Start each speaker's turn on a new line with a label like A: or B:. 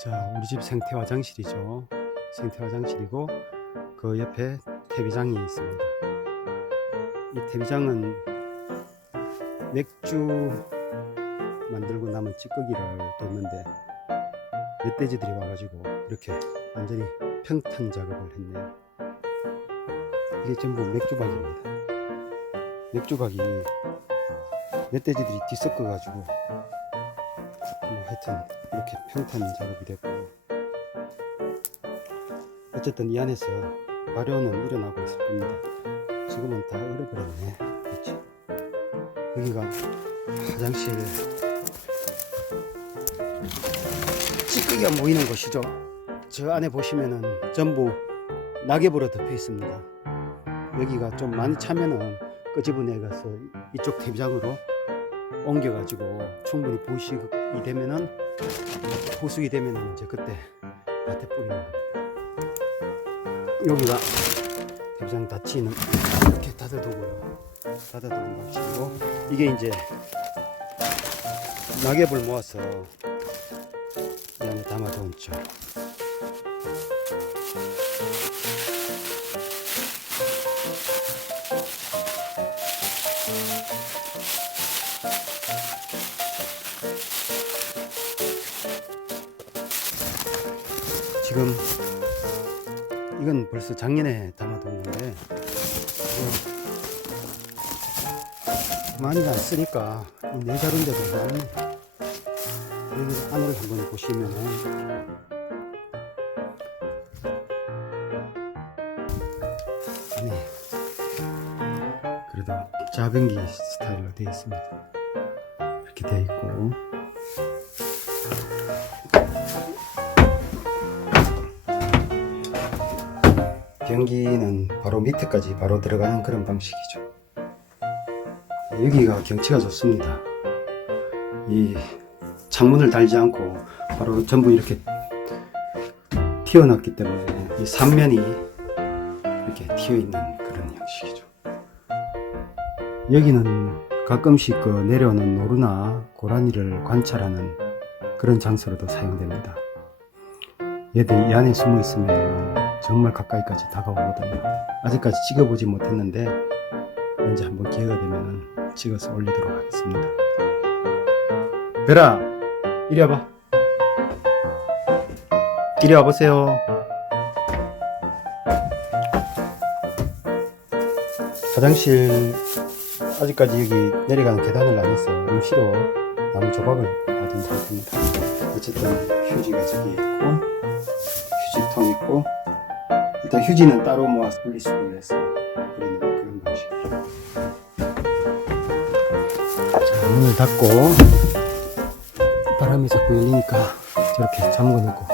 A: 자, 우리 집 생태 화장실이죠. 생태 화장실이고 그 옆에 태비장이 있습니다. 이 태비장은 맥주 만들고 남은 찌꺼기를 뒀는데 멧돼지들이 와가지고 이렇게 완전히 평탄 작업을 했네요. 이게 전부 맥주박입니다. 맥주박이 멧돼지들이 뒤섞어가지고 뭐 하여튼 이렇게 평탄 작업이 됐고 어쨌든 이 안에서 발효는 일어나고 있을 겁니다. 지금은 다 얼어버렸네. 그렇지. 여기가 화장실 찌꺼기가 모이는 곳이죠. 저 안에 보시면은 전부 낙엽으로 덮여 있습니다. 여기가 좀 많이 차면은 끄집어내 가서 이쪽 대비장으로 옮겨가지고 충분히 보식이 되면은 보수이 되면은 이제 그때 밭에 뿌리는 겁니다. 여기가 대비장 닫히는 이렇게 닫아두고요. 닫아두는 방식이고 이게 이제 낙엽을 모아서 이 안에 담아둔 죠 지금 이건 벌써 작년에 담아둔 건데 많이 안 쓰니까 이 내자른데도 많이 여기 안을 한번 보시면은 안에 그래도 자변기 스타일로 되어 있습니다. 이렇게 되어 있고 변기는 바로 밑에까지 바로 들어가는 그런 방식이죠. 여기가 경치가 좋습니다. 이 창문을 달지 않고 바로 전부 이렇게 튀어났기 때문에 이 삼면이 이렇게 튀어 있는 그런 형식이죠. 여기는 가끔씩 그 내려오는 노루나 고라니를 관찰하는 그런 장소로도 사용됩니다. 얘들 이 안에 숨어 있으면 정말 가까이까지 다가오거든요. 아직까지 찍어보지 못했는데 언제 한번 기회가 되면 찍어서 올리도록 하겠습니다. 베라, 이리 와봐. 이리 와보세요. 화장실 아직까지 여기 내려가는 계단을 안 했어요. 임시로 나무 조각을 놔둔 상태입니다. 어쨌든 휴지가 저기 있고 휴지통 있고 일단 휴지는 따로 모아서 분리수거를 해서 버리는 그런 방식이죠. 자, 문을 닫고 바람이 자꾸 열리니까 저렇게 잠궈 놓고